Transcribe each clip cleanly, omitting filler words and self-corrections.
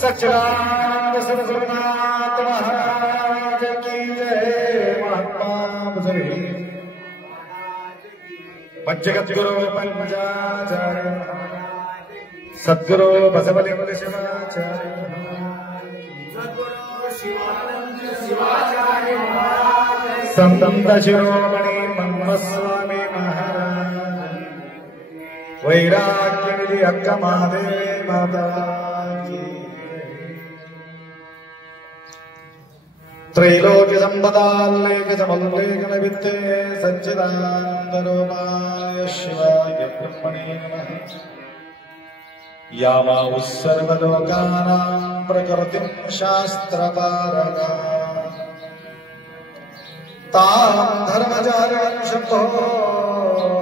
सच्चिदानंद सद्गुरुनाथ महाराज की जय। महात्मा बुजुर्ग पंचगुरु पंचाचार्य सद्गुरु बसवलिंग शिवाचार्य संत शिरोमणि मन्मस्वामी महाराज वैराग्य निधि अक्का महादेव माता त्रैलोक्य संपदाल्लेख समल्लेखन वित्ते सच्चिदानंदरूपाय शिवाय ब्रह्मणे नमः। यामाहुः सर्वलोकानां प्रकृतिं शास्त्रपारगा तां धर्मचार्यां शम्भो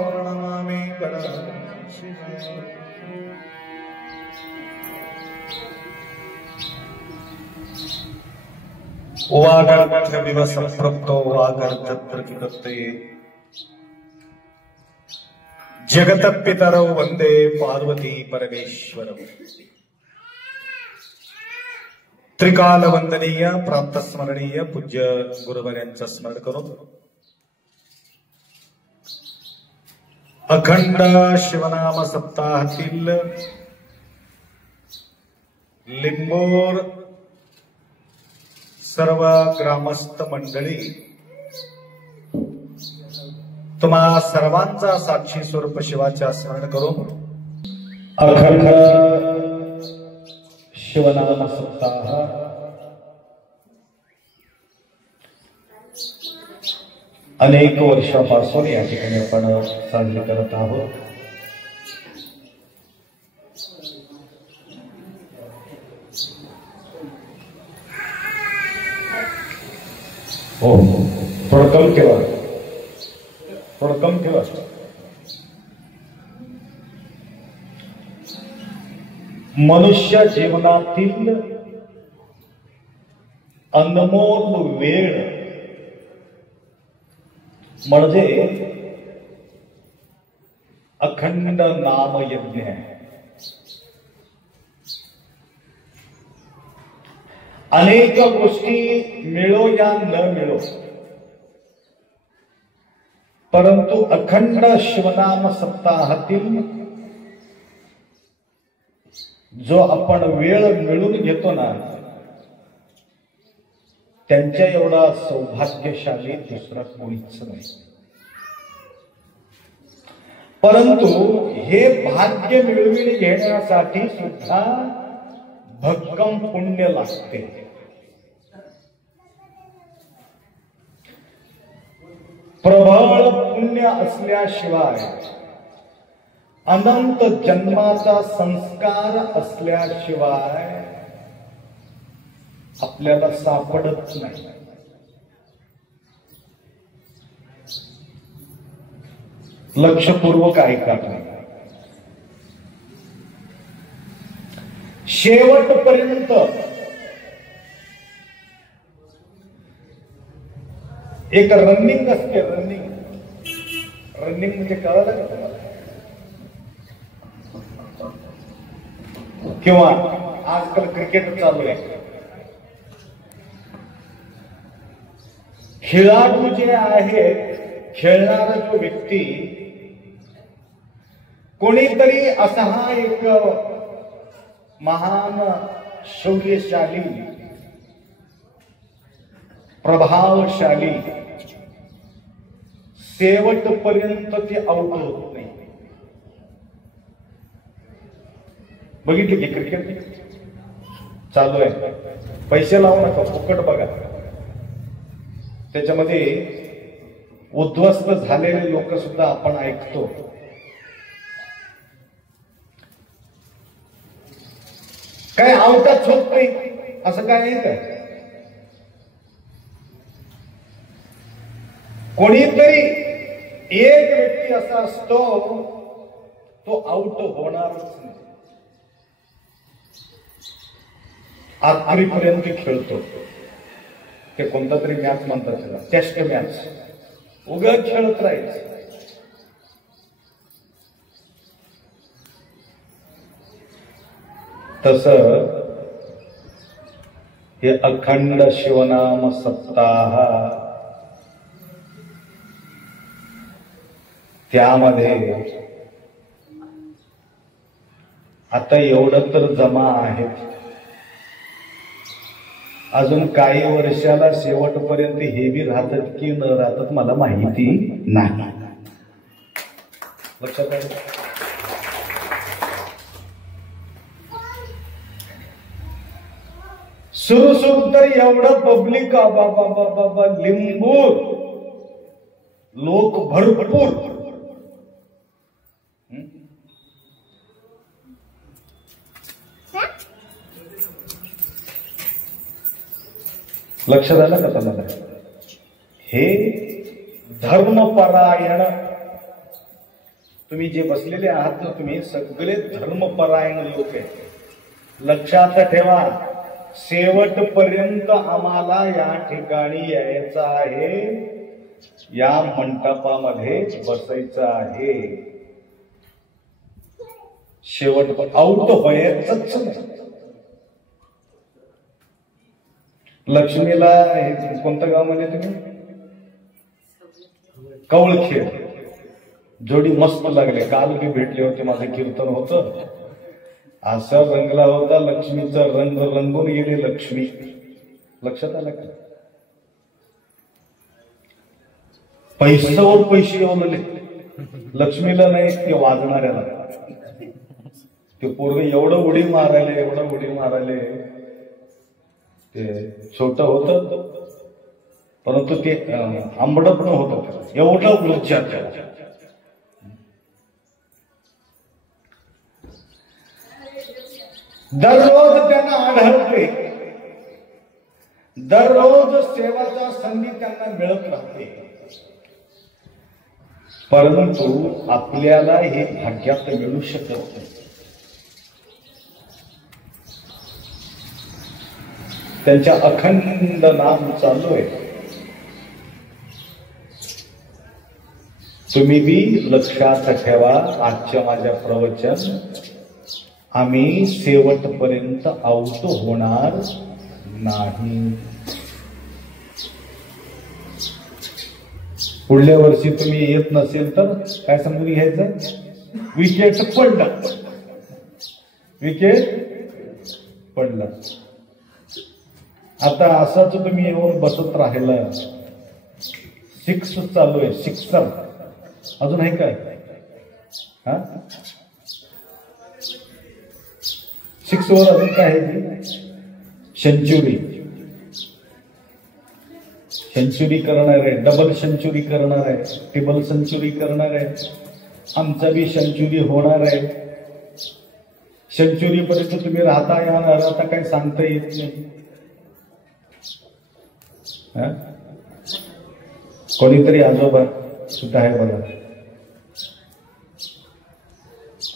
प्रणमामि परमशिवे। वागर्थ संप्रप्तो वागर्थ प्रतिपत्ते जगत पितरौ वंदे पार्वती परमेश्वरौ। त्रिकाल वंदनीय प्राप्त स्मरणीय पूज्य गुरुवर्यांचं स्मरण करून अखंड शिवनाम सप्ताहातील लिंबोर सर्व ग्रामस्थ मंडळी तुम्हा सर्वांचा साक्षी स्वरूप शिवाच्या स्मरण करून अखंड शिवनाम सप्ताह अनेक वर्षापासून या ठिकाणी आपण साजरी करत आहोत। हो थोडं कम ठेवा, थोडं कम ठेवा। मनुष्य जीवनातील अनमोल वेळ म्हणजे अखंड नामयज्ञ आहे। अनेक गोष्टी मिळो या न मिळो, परंतु अखंड शिवनाम सप्ताहातील जो आपण वेळ मिळून घेतो ना, त्यांच्या एवढा सौभाग्यशाली दुसरा कोणीच नाही. परंतु हे भाग्य मिळवून घेण्यासाठी सुद्धा भक्कम पुण्य लागते. प्रबळ पुण्य असल्याशिवाय, अनंत जन्माचा संस्कार असल्याशिवाय आपल्याला सापडत नाही. लक्षपूर्वक ऐका. शेवटपर्यंत एक रनिंग असते. रनिंग म्हणजे कळलं का तुम्हाला? किंवा आजकाल क्रिकेट चालू आहे. खेळाडू जे आहे, खेळणारा जो व्यक्ती, कोणीतरी असा हा एक महान शौर्यशाली, प्रभावशाली, शेवटपर्यंत ते आउट होत नाही. बघितले की क्रिकेट चालू आहे, पैसे लावू नका, फुकट बघा. त्याच्यामध्ये उद्ध्वस्त झालेले लोक सुद्धा आपण ऐकतो. काय आउटच होत नाही असं काय आहे का? कोणीतरी एक व्यक्ती असा असतो, तो आउट होणारच नाही. आखरीपर्यंत खेळतो. ते कोणता तरी मॅच म्हणतात त्याला, टेस्ट मॅच. उगाच खेळत राहायचं. तस हे अखंड शिवनाम सप्ताह, त्यामध्ये आता एवढं तर जमा आहेत. अजून काही वर्षाला शेवटपर्यंत हे बी राहतात की न राहतात मला माहिती नाही. लक्षात आलं? सुरू तर एवढं पब्लिक, बाबा लिंबू लोक भरपूर. लक्षात आलं का तुम्हाला? हे धर्मपरायण, तुम्ही जे बसलेले आहात ना, तुम्ही सगळे धर्मपरायण लोक आहेत. लक्षात ठेवा, शेवटपर्यंत आम्हाला या ठिकाणी यायचं आहे, या मंडपामध्ये बसायचं आहे. शेवट आउट व्हायचंच नाही. लक्ष्मीला हे कोणतं गाव म्हणजे तुम्ही? कवळखेड. जोडी मस्त लागले. काल मी भेटले होते, माझं कीर्तन होतं. असा रंगला होता लक्ष्मीचा रंग, रंगून गेली लक्ष्मी. लक्षात आलं का? पैशावर पैसे येऊन आले. लक्ष्मीला नाही, ते वाजणाऱ्याला. ते पोरग एवढं उडी मारायले, एवढं उडी मारायले. ते छोट होत, परंतु ते आंबडप होत. एवढं ऊर्जा त्याला. दररोज त्यांना आढळते, दररोज सेवाचा संधी त्यांना मिळत राहते. परंतु आपल्याला हे भाग्यात मिळू शकत नाही. त्यांच्या अखंड नाम चालू आहे. तुम्ही बी लक्षात ठेवा, आजच्या माझ्या प्रवचन आम्ही शेवटपर्यंत आउट होणार नाही. पुढल्या वर्षी तुम्ही येत नसेल तर काय समजून घ्यायचं, विकेट पडलं, विकेट पडलं. आता असंच तुम्ही येऊन बसत राहिलं, सिक्स चालू आहे, सिक्सर अजून आहे काय, हा सिक्स वर अजून काय आहे, सेंचुरी, सेंचुरी करणार आहे, डबल सेंचुरी करणार आहे, ट्रिपल सेंचुरी करणार आहे, आमचा बी सेंचुरी होणार आहे. सेंचुरी पर्यंत तुम्ही राहता या न राहता काही सांगता येत नाही. कोणीतरी आजोबा सुद्धा आहे बघा,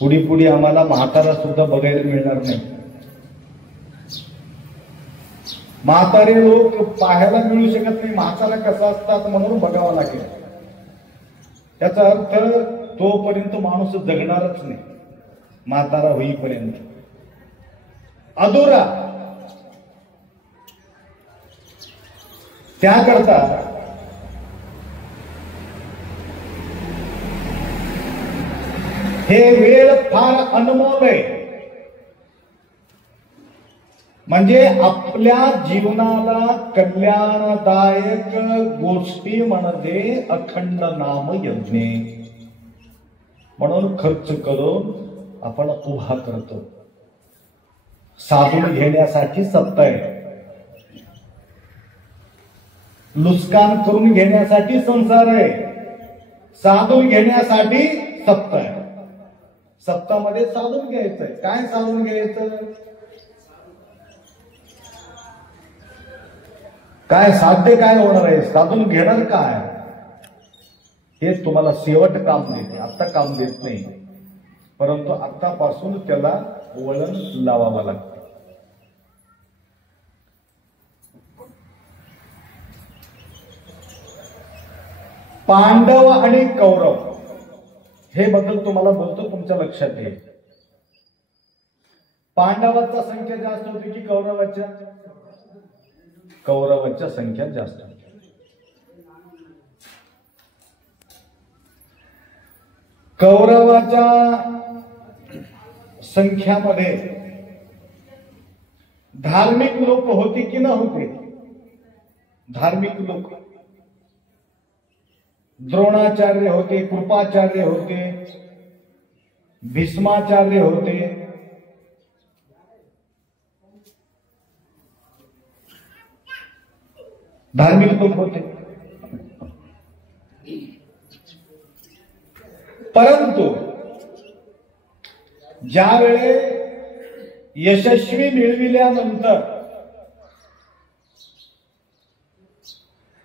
पुढी पुढे आम्हाला म्हातारा सुद्धा बघायला मिळणार नाही. म्हातारे लोक पाहायला मिळू शकत नाही, म्हातारा कसा असतात म्हणून बघावं लागेल. त्याचा अर्थ तोपर्यंत माणूस जगणारच नाही, म्हातारा होईपर्यंत अधुरा. त्याकरता हे वेळ फार अनमोल आहे. म्हणजे आपल्या जीवनाला कल्याणदायक गोष्टी म्हणजे अखंड नाम यज्ञ, म्हणून खर्च करून आपण उभा करतो. साधून घेण्यासाठी सत्ता आहे, लुस्कान करून घेण्यासाठी संसार आहे, साधून घेण्यासाठी सत्ता आहे. सत्तामध्ये साधून घ्यायचंय. काय साधून घ्यायचं, काय साध्य काय होणार आहे, साधून घेणार काय, हे तुम्हाला शेवट काम देते, आत्ता काम देत नाही. परंतु आत्तापासून त्याला वळण लावावं लागतं. पांडव आणि कौरव हे बद्दल तुम्हाला बोलतो, तुमच्या लक्षात येईल. पांडवांचा संख्या जास्त होती की कौरवाच्या, कौरवाच्या संख्या जास्त होती. कौरवाच्या संख्यामध्ये धार्मिक लोक होते की न होते, धार्मिक लोक द्रोणाचार्य होते, कृपाचार्य होते, भीष्माचार्य होते, धार्मिक लोक होते. परंतु ज्यावेळे यशस्वी मिळविल्यानंतर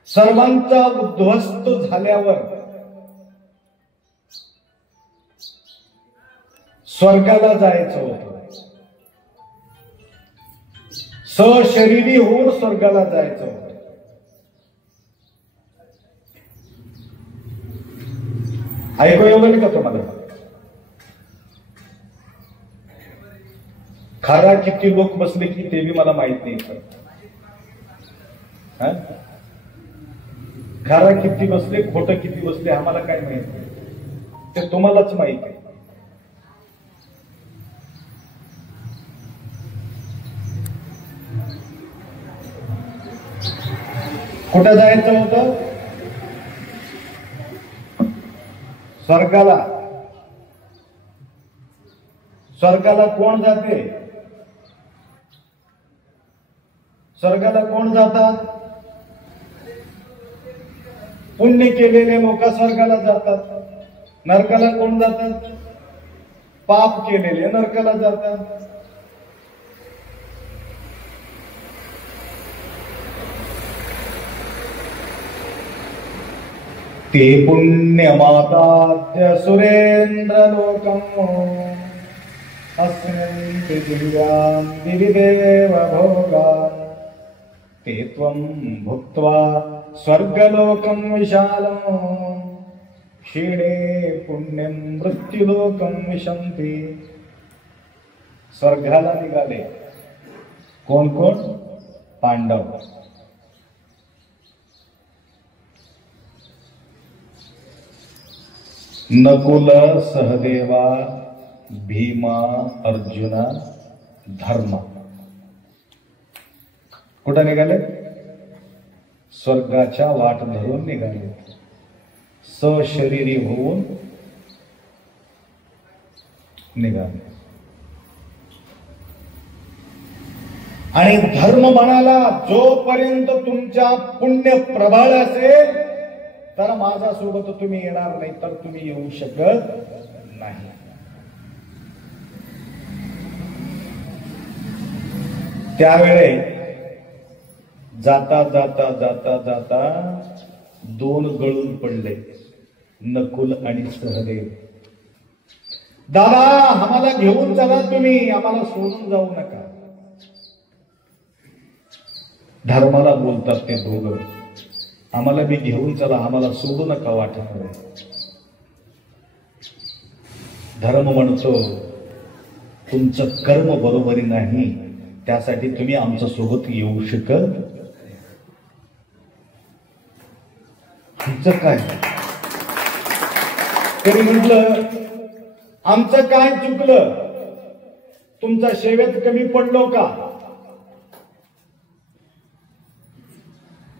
सर्वांचा उद्ध्वस्त झाल्यावर स्वर्गाला जायचं होतं, सशरीरी होऊन स्वर्गाला जायचं होतं. ऐकू येईल का तुम्हाला? खरा किती लोक बसले की ते बी मला माहित नाही. खरा किती बसले, खोटं किती बसले आम्हाला काय माहित नाही, ते तुम्हालाच माहित आहे. कुठं जायचं होतं? स्वर्गाला. स्वर्गाला कोण जाते? स्वर्गाला कोण जातात? पुण्य केलेले लोक स्वर्गाला जातात. नरकाला कोण जातात? पाप केलेले नरकाला जातात. ते पुण्यमाताद्य सुरेंद्र लोकम् अस्मिन् दिव्यां दिविदेव भोगान् ते त्वं भुक्त्वा स्वर्गलोकं विशालम् क्षीणे पुण्यं मृत्युलोकं विशन्ति. स्वर्गाला निघाले कोण कोण? पांडव, नकुल, सहदेवा, भीमा, अर्जुन, धर्म कुठं निघाले? स्वर्गाच्या वाट धरून निघाले, सशरीरी होऊन निघाले. आणि धर्म म्हणाला, जोपर्यंत तुमच्या पुण्य प्रबळ असेल तर माझा सोबत तुम्ही येणार नाही, तर तुम्ही येऊ शकत नाही. त्यावेळे जाता जाता जाता जाता दोन गळून पडले, नकुल आणि सहदेव. दादा आम्हाला घेऊन चला, तुम्ही आम्हाला सोडून जाऊ नका. धर्माला बोलतात ते दोघं, आम्हाला बी घेऊन चला, आम्हाला सोडू नका वाटणार. धर्म म्हणतो तुमचं कर्म बरोबरी नाही, त्यासाठी तुम्ही आमच्या सोबत येऊ शकत. आमचं काय? तरी म्हटलं आमचं काय चुकलं? तुमच्या सेवेत कमी पडलो का?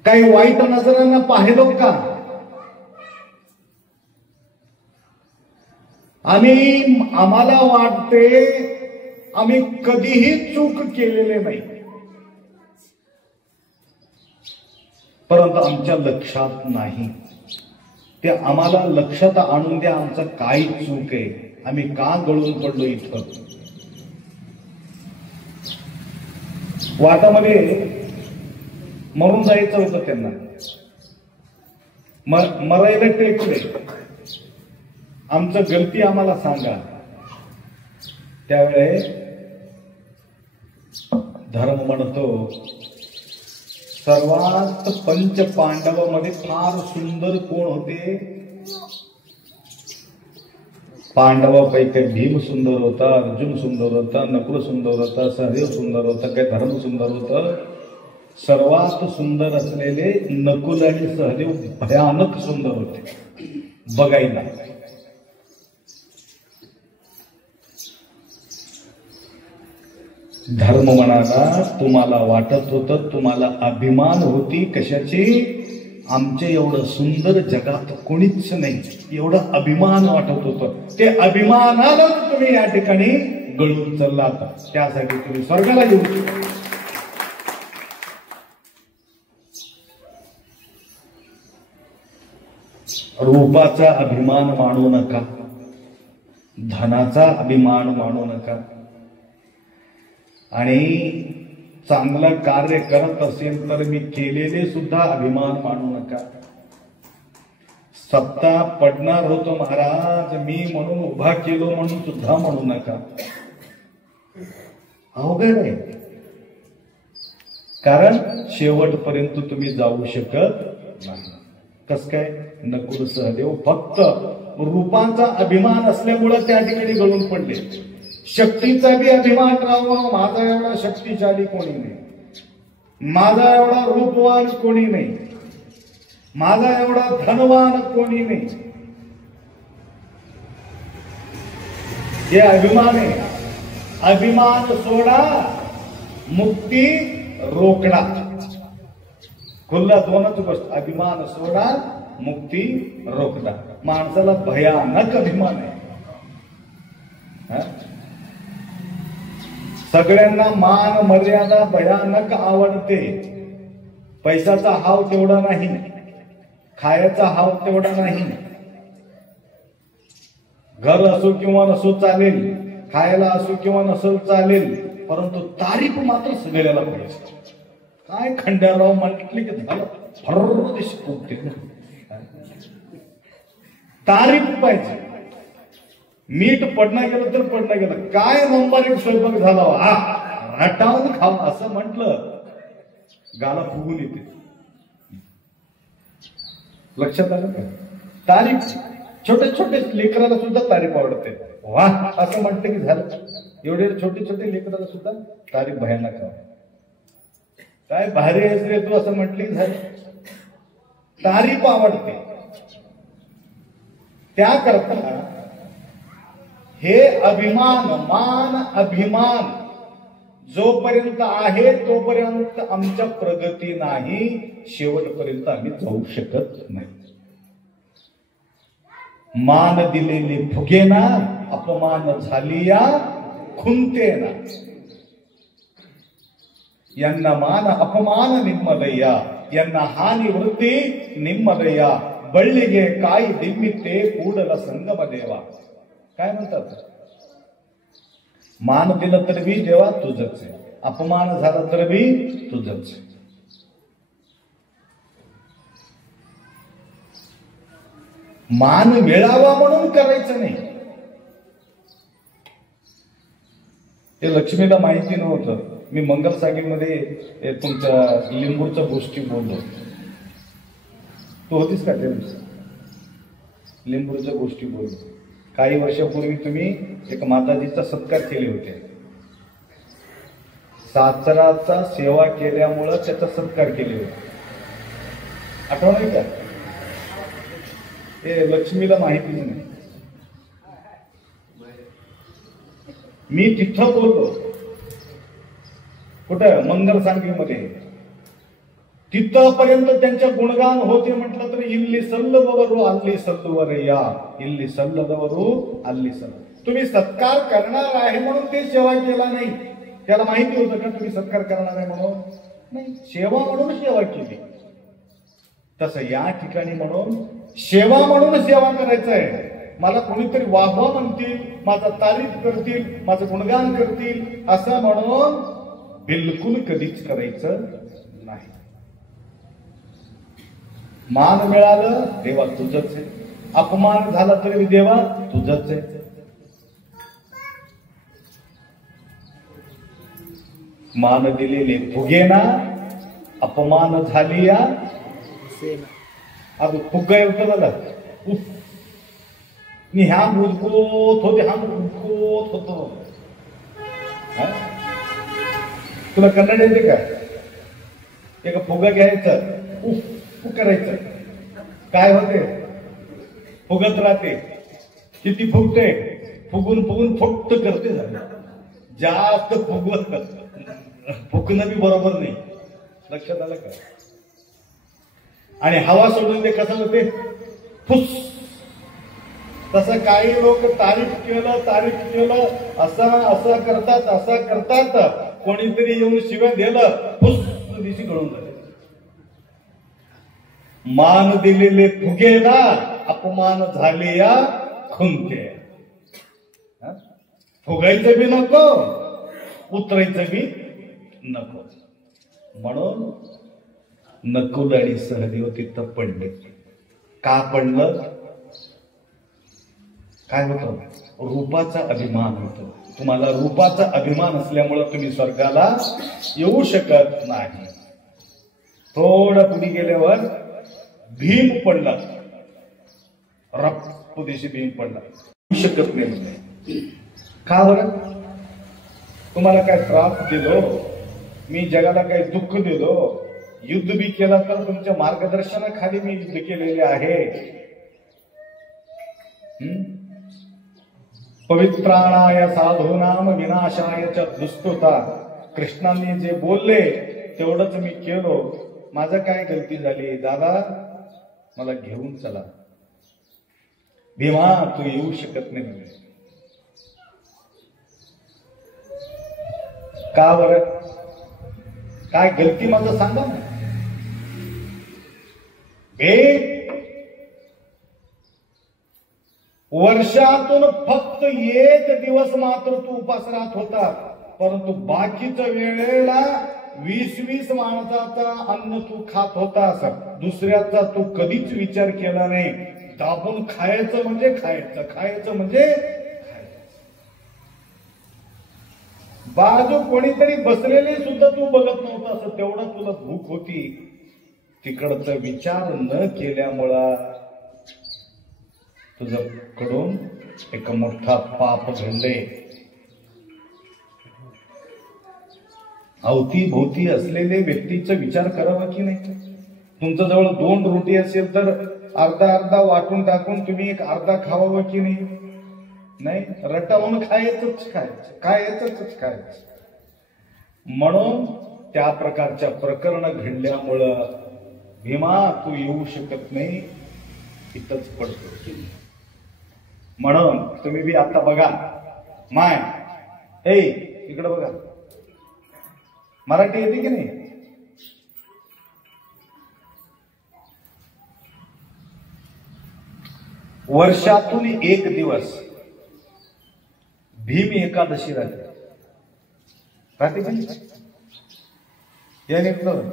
काही वाईट नजरांना पाहिलो का? आम्हाला वाटते आम्ही कधीही चूक केलेले नाही, परंतु आमच्या लक्षात नाही. ते आम्हाला लक्षात आणून द्या, आमचं काय चूक आहे, आम्ही का गळून पडलो इथं. वाटामध्ये मरून जायचं होतं त्यांना, मरायला टेकले. आमचं गलती आम्हाला सांगा. त्यावेळेस धर्म म्हणतो सर्वात पंच पांडवामध्ये फार सुंदर कोण होते? पांडवापैकी भीम सुंदर होता, अर्जुन सुंदर होता, नकुल सुंदर होता, सहदेव सुंदर होता, काही धर्म सुंदर होता. सर्वात सुंदर असलेले नकुल आणि सहदेव भयानक सुंदर होते बघायला. धर्म म्हणाला तुम्हाला वाटत होतं, तुम्हाला अभिमान होती कशाची? आमचे एवढं सुंदर जगात कोणीच नाही, एवढं अभिमान वाटत होतं. ते अभिमानालाच तुम्ही या ठिकाणी गळून चाललात, त्यासाठी तुम्ही स्वर्गाला येऊ शकता. रूपाचा अभिमान मानू नका, धनाचा अभिमान मानू नका, आणि चांगलं कार्य करत असेल तर मी केलेले सुद्धा अभिमान मानू नका. सत्ता पडणार होतो महाराज मी म्हणून उभा केलो म्हणून सुद्धा म्हणू नका. अवघड आहे, कारण शेवटपर्यंत तुम्ही जाऊ शकत नाही. कस काय? नकुल सहदेव फक्त रूपांचा अभिमान असल्यामुळे त्या ठिकाणी गळून पडले. शक्तीचा बी अभिमान राहावा, माझा एवढा शक्तिशाली कोणी नाही, माझा एवढा रूपवान कोणी नाही, माझा एवढा धनवान कोणी नाही, हे अभिमान आहे. अभिमान सोडा, मुक्ती रोकडा. खुल्ला दोनच गोष्ट, अभिमान सोडा, मुक्ती रोकडा. माणसाला भयानक अभिमान आहे. सगळ्यांना मान मर्यादा भयानक आवडते. पैशाचा हाव तेवढा नाही, खायचा हाव तेवढा नाही. घर असो किंवा नसो चालेल, खायला असो किंवा नसो चालेल, परंतु तारीफ मात्र सगळ्याला पाहिजे. काय खंड्याराव म्हटले की झालं फर्र शिकवते, तारीफ पाहिजे. मीठ पडणं गेलं तर पडणं गेलं, काय नंबर एक स्वयंपाक झाला हा हटावून खावा असं म्हटलं गाला फुगून येते. लक्षात आलं का? तारीफ छोटे छोटे लेकराला सुद्धा तारीफ आवडते. वा असं म्हणते की झालं. एवढे छोटे छोटे लेकराला सुद्धा तारीफ भयानक आहे. काय भारी आहेस रे तू असं म्हटली झाली. तारीफ आवडते. त्याकरता हे अभिमान, मान अभिमान जोपर्यंत आहे तोपर्यंत आमच्या प्रगती नाही, शेवटपर्यंत आम्ही जाऊ शकत नाही. मान दिलेले फुगेना, अपमान झालिया खुंतेना. यांना मान अपमान निम्मदय्या, यांना हा निवृत्ती निम्मदय्या. बळ्ಳಿगे काय दिम्मिते ಕೂಡಲ संगम देवा. काय म्हणतात? मान दिलं तर बी देवा तुझंच आहे, अपमान झाला तर बी तुझंच. मान मिळावा म्हणून करायचं नाही. ते लक्ष्मीला माहिती नव्हतं. मी मंगलसागीमध्ये तुमच्या लिंबूच्या गोष्टी बोललो. तू होतीस का ते? लिंबूच्या गोष्टी बोललो. काही वर्षापूर्वी तुम्ही एक माताजीचा सत्कार केले होते. सासराचा सेवा केल्यामुळं त्याचा सत्कार केले होते. आठवण आहे का? ते लक्ष्मीला माहिती नाही. मी तिथं बोललो. कुठं? मंगलसांगीमध्ये. तिथपर्यंत त्यांच्या गुणगान होते. म्हटलं तर इल्ली सल्लवरू अल्ली सल्लवर या, इल्ली सल्लवरू अल्ली सल्ल. तुम्ही सत्कार करणार आहे म्हणून ते सेवा केला नाही. त्याला माहिती होतं का तुम्ही सत्कार करणार आहे म्हणून? नाही, सेवा म्हणून सेवा केली. तसं या ठिकाणी म्हणून सेवा म्हणून सेवा करायचं आहे. मला कोणीतरी वाहवा म्हणतील, माझा तारीफ करतील, माझं गुणगान करतील असं म्हणून बिलकुल कधीच करायचं नाही. मान मिळालं देवा तुझंच आहे, अपमान झाला तरी देवा तुझंच आहे. मान दिलेले फुगेना, अपमान झालिया. अब फुगा येतं बघा. मी ह्या मुजकोत होते, हा मुजकोत होतो. तुला कन्नड येते का? एक फुगा घ्यायचं, उफ करायचं. काय होते? फुगत राहते. किती फुगते? फुगून फुगून फुक्त करते. झालं जास्त फुकणं बी बरोबर नाही. लक्षात आलं का? आणि हवा सोडून ते कसं होते? फुस. तसं काही लोक तारीफ केलं असं करतात, असं करतात. कोणीतरी येऊन शिव्या दिलं, फुस दिशी गळून जाते. मान दिलेले फुगेना, अपमान झाले या खुंते. फुगायचं बी नको, उतरायचं बी नको. म्हणून नकुल आणि सहदेव तिथं पडले. का पडलं? काय होतं? रूपाचा अभिमान होतो. तुम्हाला रूपाचा अभिमान असल्यामुळं तुम्ही स्वर्गाला येऊ शकत नाही. थोडं पुढे गेल्यावर भीम पडला. रप्पू दिशी भीम पडला. येऊ शकत नाही. का बरं? तुम्हाला काय त्रास दिलो? मी जगाला काही दुःख दिलो? युद्ध बी केला तर तुमच्या मार्गदर्शनाखाली मी युद्ध केलेले आहे. पवित्राणाय साधूनाम विनाशाय च दुष्कृता. कृष्णांनी जे बोलले तेवढंच मी केलो. माझं काय गलती झाली? दादा मला घेऊन चला. भीमा तू येऊ शकत नाही. का बरं? काय गलती माझं सांगा ना. वर्षातून फक्त एक दिवस मात्र तू उपास राहत होता, परंतु बाकीच्या वेळेला 20-20 माणसाचा अन्न तू खात होतास. दुसऱ्याचा तू कधीच विचार केला नाही. दाबून खायचं म्हणजे खायचं, खायचं म्हणजे खायचं. बाजू कोणीतरी बसलेले सुद्धा तू बघत नव्हतास. तेवढं तुला भूक होती. तिकडचा विचार न केल्यामुळं तुझ्याकडून एक मोठा पाप घडले. अवतीभोवती असलेले व्यक्तीचा विचार करावा की नाही? तुमच्या जवळ 2 रोटी असेल तर अर्धा अर्धा वाटून टाकून तुम्ही एक अर्धा खावावं की नाही? नाही, रटावून खायचंच खायचं. म्हणून त्या प्रकारच्या प्रकरण घडल्यामुळं भीमा तू येऊ शकत नाही, इथंच पडतो. म्हणून तुम्ही बी आता बघा, माय ए इकडे बघा, मराठी येते की नाही? वर्षातून एक दिवस भीम एकादशी राहते की या निमित्तानं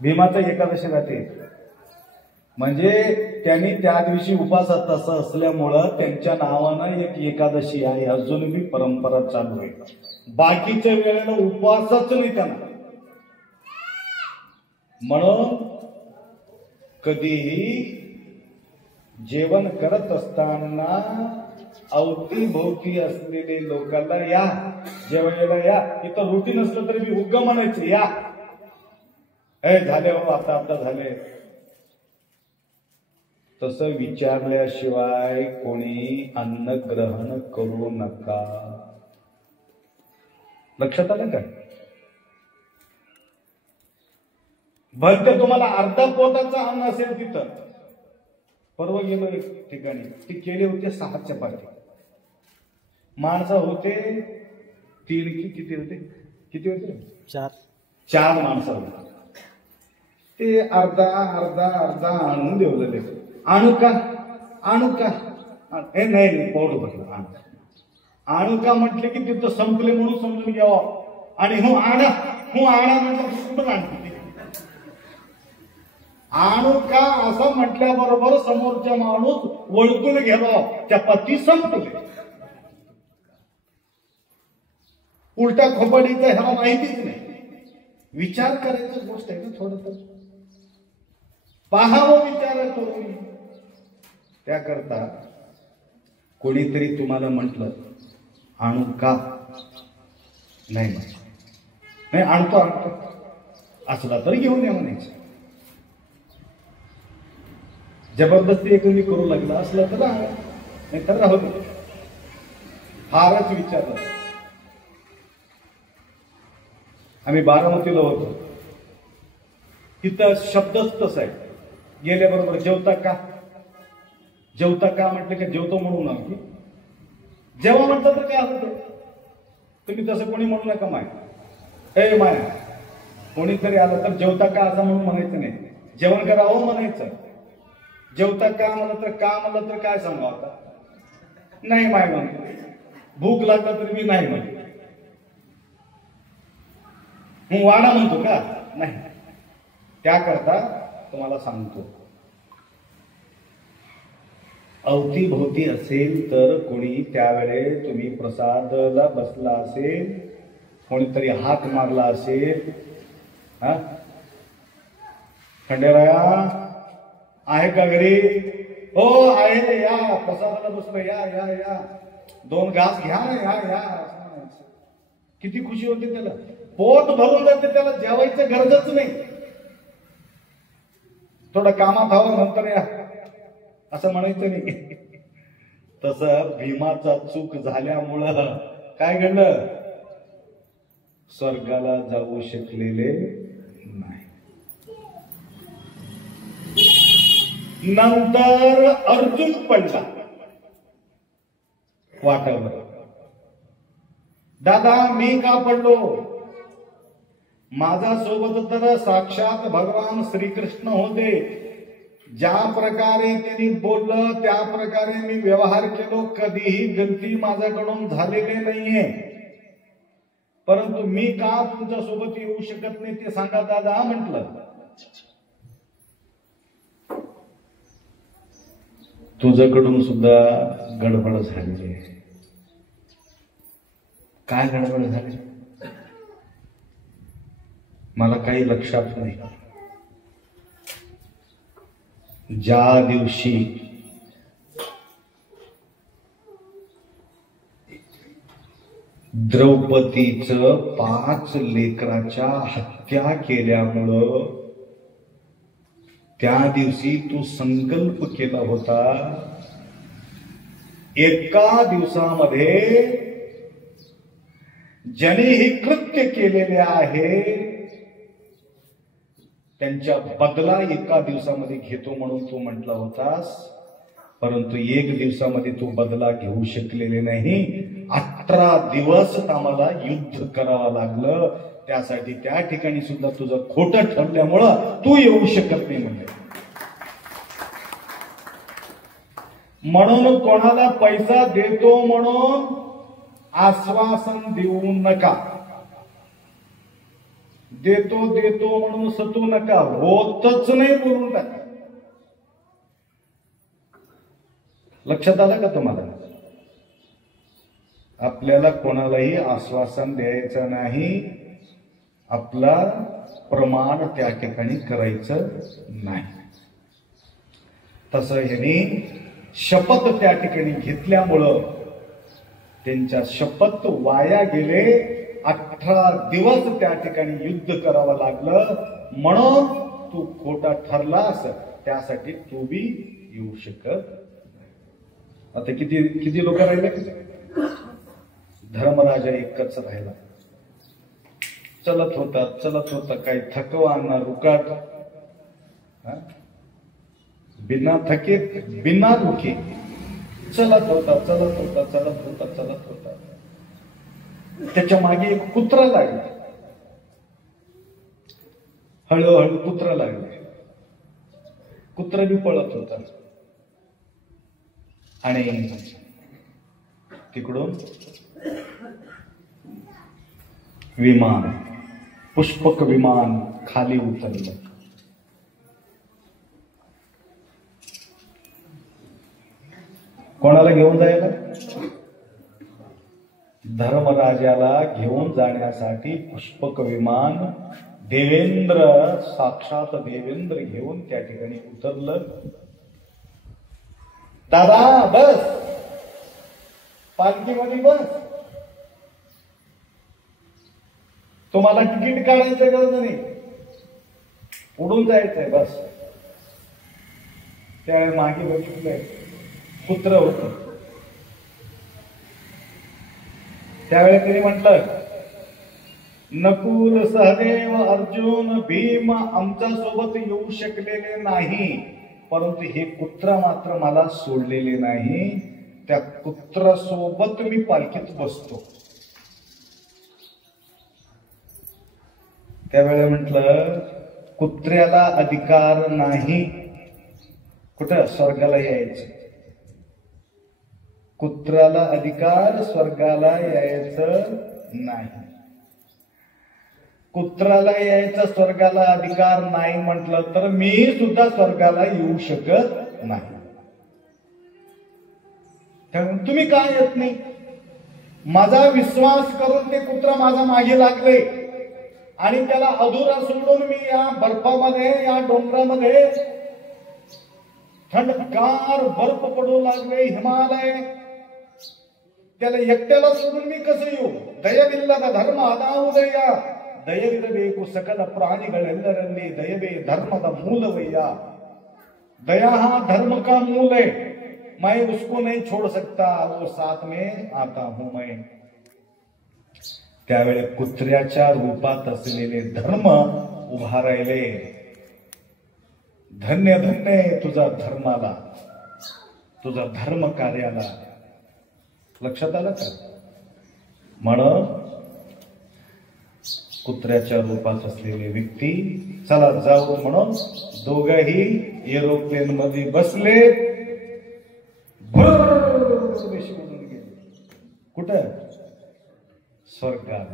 भीमाचा एकादशी राहते. म्हणजे त्यांनी त्या दिवशी उपासात तसं असल्यामुळं त्यांच्या नावानं एक एकादशी आहे, अजूनही परंपरा चालू आहे. बाकीच्या वेळेला उपवासच नाही त्यांना. म्हणून कधीही जेवण करत असताना अवतीभोवती असलेले लोकांना या जेवायला या, इथं रोटी नसलं तरी मी उग्ग म्हणायचं या, हे झाले हो आता झाले. तसं विचारल्याशिवाय कोणी अन्न ग्रहण करू नका. लक्षात आलं का? भलते तुम्हाला अर्धा पोटाचं अन्न असेल तिथं. परवा गेलो एक ठिकाणी, ते केले होते 6 चपात्या. माणसं होते 3 की किती होते 4 माणसं होते. ते अर्धा आणून देवलेले. आणू का हे नाही पोट भरलं. आणू का म्हटले की तिथं संपले म्हणून समजून घ्यावं. आणि हो आणा म्हटलं कुठं आणते. आणू का असं म्हटल्याबरोबर समोरच्या माणूस वळकून घ्यावं, चपाती संपले. उलटा खोपडीचा ह्याला माहितीच नाही. विचार करायची गोष्ट आहे ना, थोडं पाहावं विचार करून. त्याकरता कोणीतरी तुम्हाला म्हटलं आणू का, नाही आणतो असला तरी घेऊन या म्हणायचं. जबरदस्ती एकोणी करू लागला असला तर नाही तर राहू दे. फारच विचारलं. आम्ही बारामतीला होतो, तिथं शब्दच तसा आहे. गेल्याबरोबर जेवता का म्हटलं की जेवतो म्हणून आम्ही जेव्हा म्हटलं तर काय होतं. तुम्ही तसं कोणी म्हणू नका माया कोणीतरी आलं तर जेवता का असं म्हणून म्हणायचं नाही. जेवण करावं म्हणायचं. जेवता का म्हणलं तर काय सांगू आता. नाही माय म्हणतो. भूक लागला तर मी नाही म्हणतो. मग वाडा म्हणतो का नाही. त्याकरता तुम्हाला सांगतो, अवतीभोवती असेल तर कोणी त्यावेळे तुम्ही प्रसादला बसला असेल, कोणीतरी हाक मारला असेल, खंडेराया आहे का घरी? हो आहे रे, या प्रसादाला बसलो, या 2 घास घ्या ना, या. किती खुशी होते त्याला. पोट भरून जाते, त्याला जेवायचं गरजच नाही. थोडं कामात हवं नंतर या असं म्हणायचं नाही. तसं भीमाचा चूक झाल्यामुळं काय घडलं, स्वर्गाला जाऊ शकलेले नाही. नंतर अर्जुन पडला वाटावर. दादा मी का पडलो? माझा सोबत तर साक्षात भगवान श्रीकृष्ण होते. ज्या प्रकारे त्यांनी बोललं त्या प्रकारे मी व्यवहार केलो. कधीही गलती माझ्याकडून झालेली नाहीये. परंतु मी का तुमच्या सोबत येऊ शकत नाही ते सांगा दादा म्हटलं. तुझ्याकडून सुद्धा गडबड झाली. काय गडबड झाली मला काही लक्षात नाही. ज्या दिवशी द्रौपदीचं 5 लेकराच्या हत्या केल्यामुळं त्या दिवशी तू संकल्प केला होता, एका दिवसामध्ये ज्यांनी हे कृत्य केलेले आहे त्यांच्या बदला एका दिवसामध्ये घेतो म्हणून तू म्हटला होतास. परंतु 1 दिवसामध्ये तू बदला घेऊ शकलेले नाही. 18 दिवस आम्हाला युद्ध करावं लागलं. त्यासाठी त्या ठिकाणी सुद्धा तुझं खोटं ठरल्यामुळं तू येऊ शकत नाही म्हणून कोणाला पैसा देतो म्हणून आश्वासन देऊ नका. देतो देतो म्हणून सतू नका. होतच नाही बोलून टाका. लक्षात आलं का तुम्हाला? आपल्याला कोणालाही आश्वासन द्यायचं नाही. आपला प्रमाण त्या ठिकाणी करायचं नाही. तसं ह्यांनी शपथ त्या ठिकाणी घेतल्यामुळं त्यांच्या शपथ वाया गेले. 18 दिवस त्या ठिकाणी युद्ध करावं लागलं. म्हणून तू खोटा ठरलास. त्यासाठी तू बी येऊ शकत. आता किती लोक राहिले? धर्मराजा एकच राहिला. चलत होता काही थकवा ना रुकाट, बिना थके बिना रुके चलत होता. त्याच्या मागे एक कुत्रा लागला. हळूहळू कुत्रा लागले. कुत्रा बी पळत होता आणि तिकडून विमान, पुष्पक विमान खाली उतरलं. कोणाला घेऊन जायला? धर्मराजाला घेऊन जाण्यासाठी पुष्पक विमान देवेंद्र, साक्षात देवेंद्र घेऊन त्या ठिकाणी उतरलं. दादा बस, पालखीमध्ये बस, तुम्हाला तिकीट काढायचं गरज नाही, उडून जायचंय बस. त्यावेळी मागे बघितलंय पुत्र होत. त्यावेळी त्यांनी म्हटलं, नकुल, सहदेव, अर्जुन, भीम आमच्या सोबत येऊ शकलेले नाही, परंतु हे कुत्रा मात्र मला सोडलेले नाही. त्या कुत्रासोबत मी पालखीत बसतो. त्यावेळी म्हटलं, कुत्र्याला अधिकार नाही कुठं स्वर्गाला यायचं. कुत्र्याला अधिकार स्वर्गाला यायचं नाही. कुत्र्याला यायचं स्वर्गाला अधिकार नाही म्हटलं तर मी सुद्धा स्वर्गाला येऊ शकत नाही. त्यामुळे तुम्ही का येत नाही? माझा विश्वास करून ते कुत्रा माझा मागे लागले आणि त्याला अधुरा सोडून मी या बर्फामध्ये, या डोंगरामध्ये थंडगार बर्फ पडू लागले, हिमालय, त्याला एकट्याला सोडून मी कसं येऊ? ದಯವಿಲ್ಲದ ಧರ್ಮ ಅನಾವುದಯ್ಯ, ದಯವಿರಬೇಕು ಸಕಲ ಪ್ರಾಣಿಗಳೆಲ್ಲರಲ್ಲಿ, ದಯವೇ ಧರ್ಮದ ಮೂಲವಯ್ಯ. दया हा धर्म का मूल है, मैं उसको नहीं छोड़ सकता, वो साथ में आता हूं मैं. त्यावेळी कुत्र्याच्या रूपात असलेले धर्म उभा राहिले. धन्य धन्य तुझा धर्माला, तुझा धर्म कार्याला. लक्षात आलं का? म्हणून कुत्र्याच्या रूपात असलेले व्यक्ती चला जाऊ म्हणून दोघही एरोप्लेन मध्ये बसले, उडून गेले. कुठं? स्वर्गात.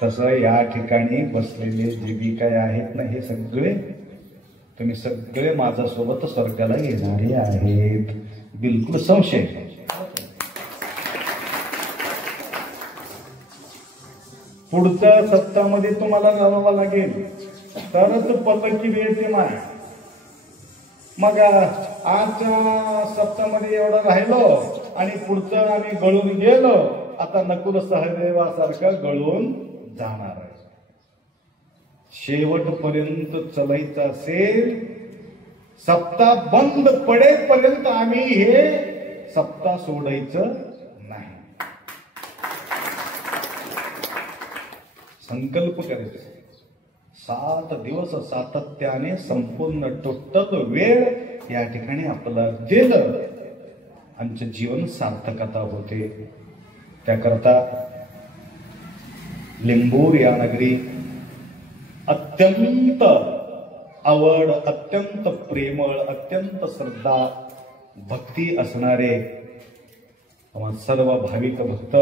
तसं या ठिकाणी बसलेले जे बी काय आहेत ना, हे सगळे तुम्ही सगळे माझ्यासोबत स्वर्गाला येणारे आहेत, बिलकुल संशय. पुढच्या सप्ताहामध्ये तुम्हाला जावं लागेल तरच पल्लकी येते माय. मग आजच्या सप्ताहामध्ये एवढं राहिलो आणि पुढचं आम्ही गळून गेलो आता नकुल सहदेवासारखं गळून जाणार आहे. शेवटपर्यंत चलायचं असेल, सप्ताह बंद पडेपर्यंत आम्ही हे सप्ताह सोडायचं नाही. संकल्प करायचा. 7 दिवस सातत्याने संपूर्ण टोटल वेळ या ठिकाणी आपल्याला दिलं, आमचं जीवन सार्थकता होते. त्याकरता लिंबूर या नगरी अत्यंत आवड, अत्यंत प्रेमळ, अत्यंत श्रद्धा भक्ती असणारे सर्व भाविक भक्त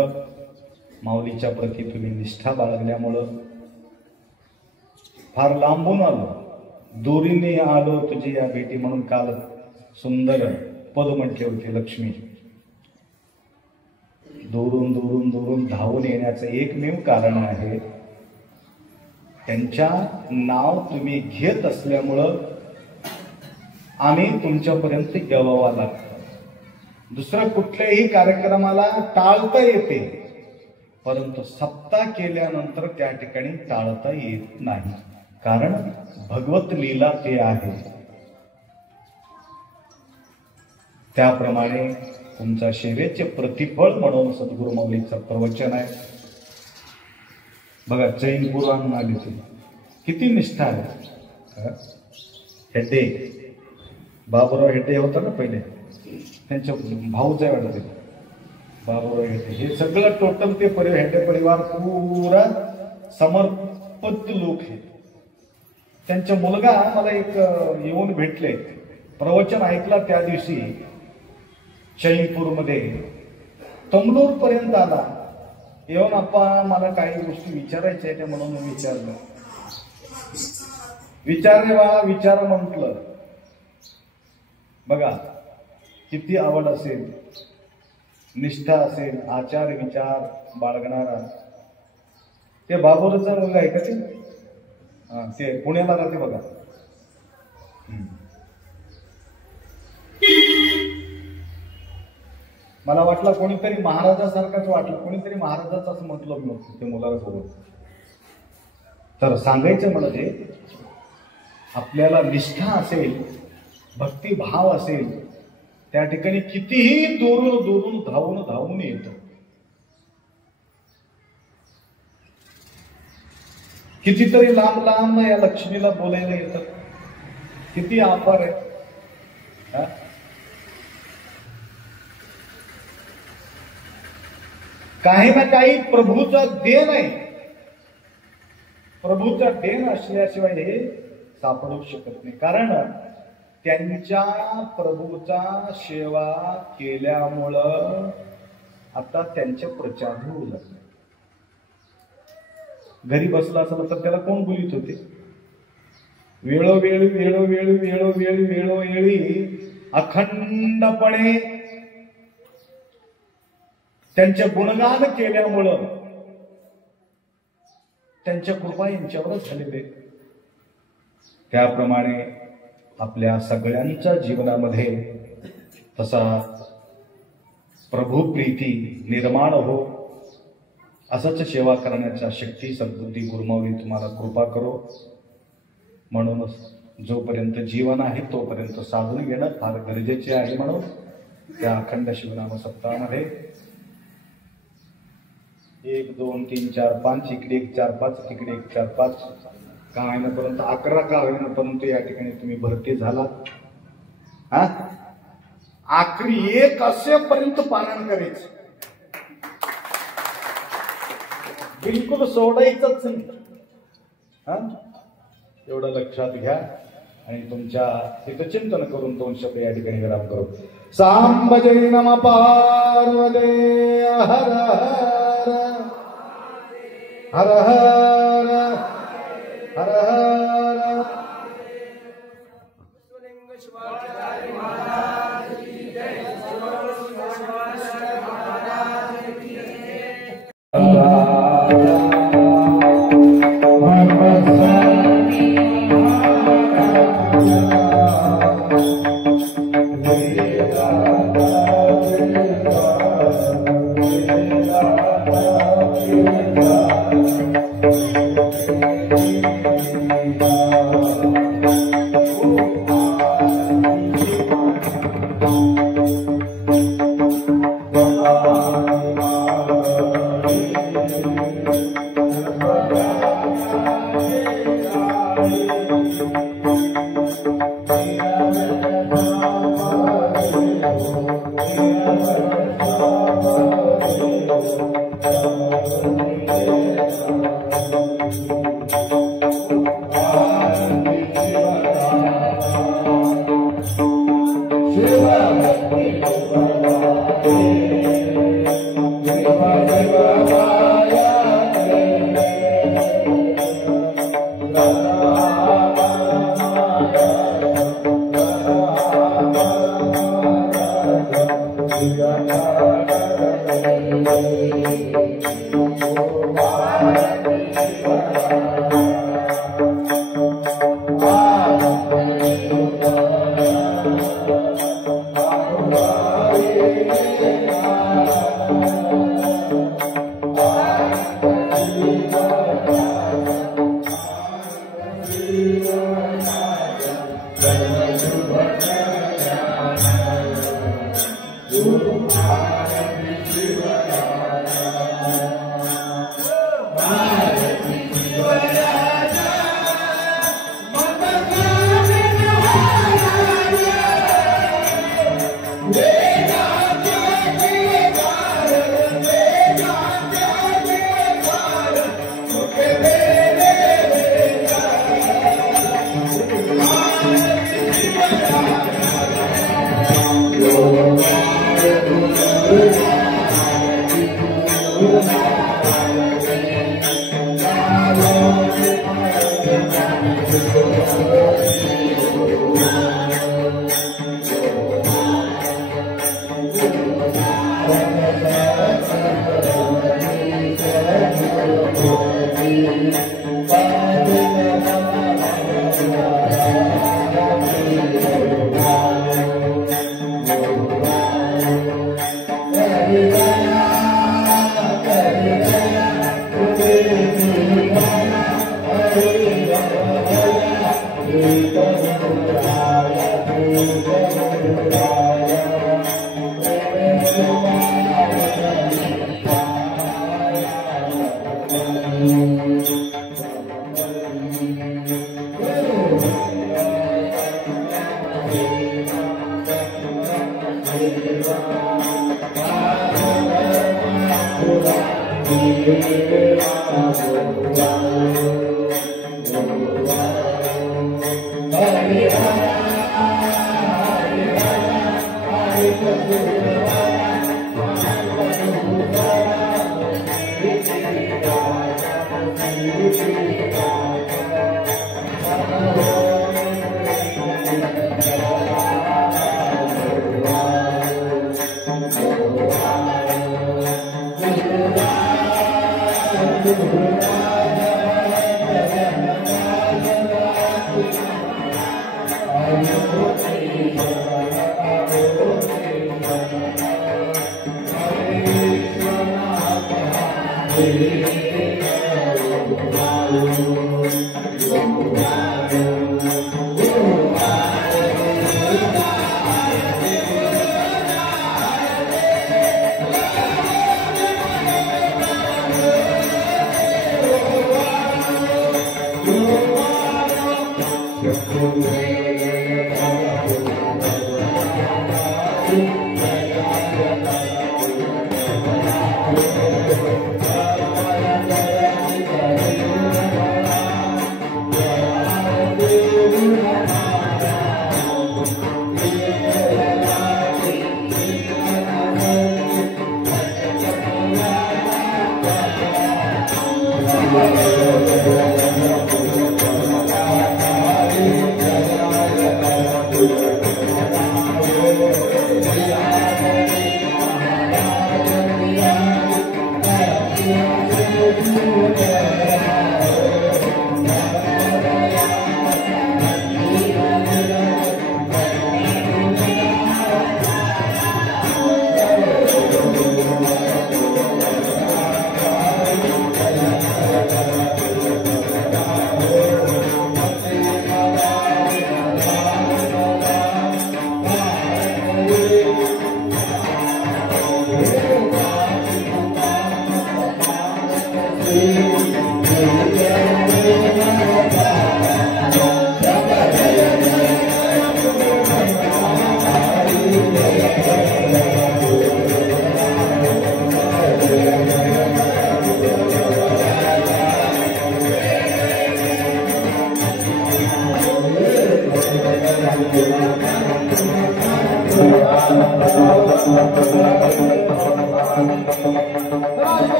माऊलीच्या प्रती तुम्ही निष्ठा बाळगल्यामुळं फार लांबून आलो, दुरीने आलो तुझी या भेटी म्हणून काल सुंदर पद म्हटले होते. लक्ष्मी दुरून दुरून दुरून धावून येण्याचं एकमेव कारण आहे, त्यांच्या नाव तुम्ही घेत असल्यामुळं आम्ही तुमच्यापर्यंत यावं लागतं. दुसऱ्या कुठल्याही कार्यक्रमाला टाळता येते, परंतु सप्ताह केल्यानंतर त्या ठिकाणी टाळता येत नाही, कारण भगवत लीला ते आहे. त्याप्रमाणे तुमच्या सेवेचे प्रतिफळ म्हणून सद्गुरु माऊलीचं प्रवचन आहे. बघा चैनपुराण आली होती, किती निष्ठा आहे. हेड्डे बाबुराव हेड्डे होता ना पहिले, त्यांच्या भाऊच आहे वाटत बाबुराव हेड्डे. हे सगळं टोटल ते हेड्डे परिवार पुरा समर्पित लोक आहेत. त्यांचा मुलगा मला एक येऊन भेटले, प्रवचन ऐकला त्या दिवशी चैनपूरमध्ये, तमलूर पर्यंत आला. येऊन आप्पा मला काही गोष्टी विचारायच्या आहेत म्हणून विचारलं. विचारले बाळा विचार म्हटलं. बघा किती आवड असेल, निष्ठा असेल, आचार विचार बाळगणारा. ते बाबूरावचा मुलगा आहे का ते? ते पुण्याला राहते बघा. मला वाटलं कोणीतरी महाराजासारखाच वाटलं, कोणीतरी महाराजाचाच म्हटलं मी ते मुलाला सोबत. तर सांगायचं म्हणजे आपल्याला निष्ठा असेल, भक्तिभाव असेल, त्या ठिकाणी कितीही दुरून दुरून धावून धावून येतं. कितीतरी लांब लांब या लक्ष्मीला बोलायला येतं. किती आभार आहे. काही ना काही प्रभूचा देण आहे. प्रभूचा देण असल्याशिवाय हे सापडू शकत नाही. कारण त्यांच्या प्रभूचा सेवा केल्यामुळं आता त्यांचे प्रचार होऊ लागले. घरी बसला असला तर त्याला कोण बोलित होते? वेळोवेळी वेळोवेळी वेळोवेळी वेळोवेळी अखंडपणे त्यांचे गुणगान केल्यामुळं त्यांच्या कृपा यांच्यावरच झालेले. त्याप्रमाणे आपल्या सगळ्यांच्या जीवनामध्ये तसा प्रभू प्रीती निर्माण हो, असंच सेवा करण्याच्या शक्ती सद्बुद्धी गुरुमाऊली तुम्हाला कृपा करो. म्हणूनच जोपर्यंत जीवन आहे तोपर्यंत साधून घेणं फार गरजेचे आहे. म्हणून त्या अखंड शिवनाम सप्ताहामध्ये 1 2 3 4 5 इकडे 1 4 5 तिकडे 1 4 5 का होईनापर्यंत 11 का होईनापर्यंत या ठिकाणी तुम्ही भरती झालात. आखरी 1 असेपर्यंत पारायण करायचं, बिलकुल सोडायचंच नाही. एवढं लक्षात घ्या आणि तुमच्या हितचिंतन करून 2 शब्द या ठिकाणी विराम करू. सांब जय नम पार्वते हर हर हर हर हर हर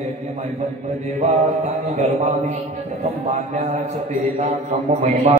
यज्ञमयमन्त्रदेवा तानि कर्माणि प्रथम मान्याच तेना कम महिमा